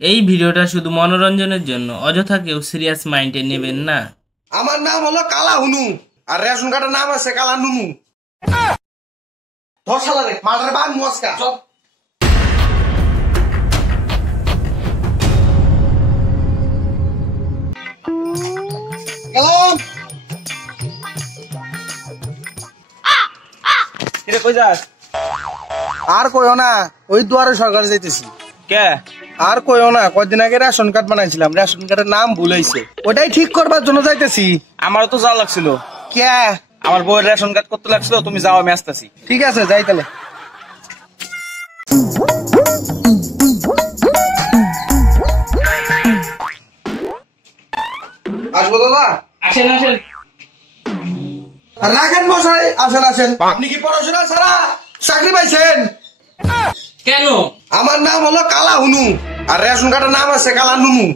এই ভিডিওটা শুধু মনোরঞ্জনের জন্য, অযথা কেউ সিরিয়াস মাইন্ডে নেবেন না। আমার নাম হলো কালা হুনু, আর রেশন কার্ডের নাম আছে কালা নুনু। ধর শালা রে, মালটার বান মস্কা চল। কই যাস? আর কইও না, ওই দুয়ারে সরকার যাইতেছি। কে? আর কইও না, কয়দিন আগে রেশন কার্ড বানাইছিলাম, রেশন কার্ডের নাম ভুল হইছে, ওটাই ঠিক করবার জন্য যাইতেছি। আমারও তো যাওয়া লাগছিল। কে? আমার বউয়ের রেশন কার্ড করতে লাগছিল, তুমি যাও, আমি আসতেছি। ঠিক আছে, যাই তাহলে। আসবো দাদা? আসেন আসেন। রাখেন মশাই, আসেন আসেন। আপনি কি পড়াশোনা ছাড়া চাকরি পাইছেন? কেন? আমার নাম হলো কালা হুনু, আর রেশন কার্ডের নাম আছে কালা নুনু।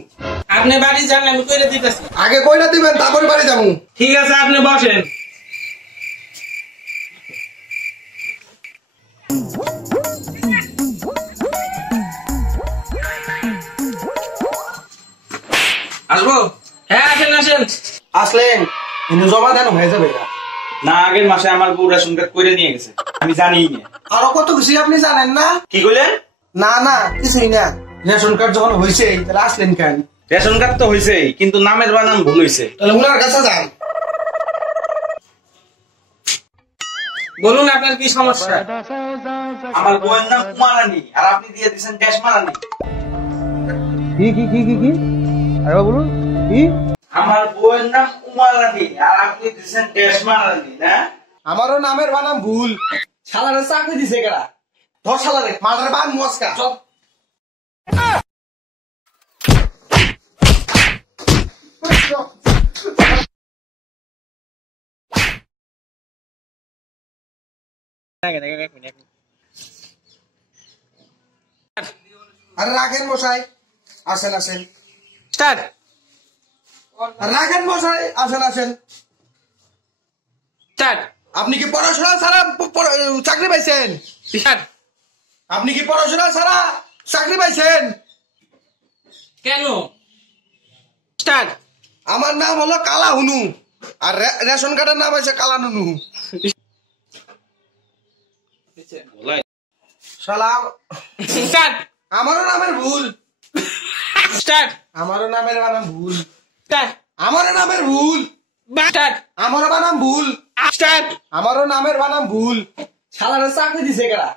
আপনি বাড়ি যান, আমি কইরে দিতেছি। আগে কইটা দিবেন, তারপরে বাড়ি যাবো। ঠিক আছে, আপনি বসেন। আসবো? হ্যাঁ আসেন আসেন। আসলেন, কিন্তু জমা দেন হয়ে যাবে। না, আগের মাসে আমার বউ রেশন কার্ড করে নিয়ে গেছে, আমি জানিই না। আরো কত কিছু আপনি জানেন না? কি কইলেন? না না, কিছুই না। রেশন কার্ড যখন হয়েছে তাহলে আসলেন কেন? রেশন কার্ড তো হয়েছে, কিন্তু নামের বানান ভুল হয়েছে। তাহলে উনার কাছে যান। বলুন আপনার কি সমস্যা? আমার বউয়ের নাম উমারানি, আর আপনি দিয়ে দিচ্ছেন দেশ মারানি। কি কি কি কি কি আরে বলুন কি? আমার বউয়ের নাম উমারানি, আর আপনি দিচ্ছেন দেশ মারানি। না, আমারও নামের বানাম ভুল। শালারে চাকরি দিছে কেডা? ধর শালারে, মালটার বান মস্কা চল। আরে রাখেন মশাই, আসেন আসেন। স্টার্ট। রাখেন মশাই, আসেন আসেন। স্টার্ট। আপনি কি পড়াশোনা ছাড়া চাকরি পাইছেন? স্টার্ট। আপনি কি পড়াশোনা ছাড়া চাকরি পাইছেন? কেন? স্টার্ট। আমার নাম হলো কালা হুনু, আর রেশন কার্ডের নাম আছে কালা নুনু। শালা, স্টার্ট। আমারও নামের ভুল। স্টার্ট। আমারও নামের বানাম ভুল। স্টার্ট। আমারও নামের ভুল। স্টার্ট। আমারও বানাম ভুল। স্টার্ট। আমারও নামের বানাম ভুল। শালারে চাকরি দিছে কেডা?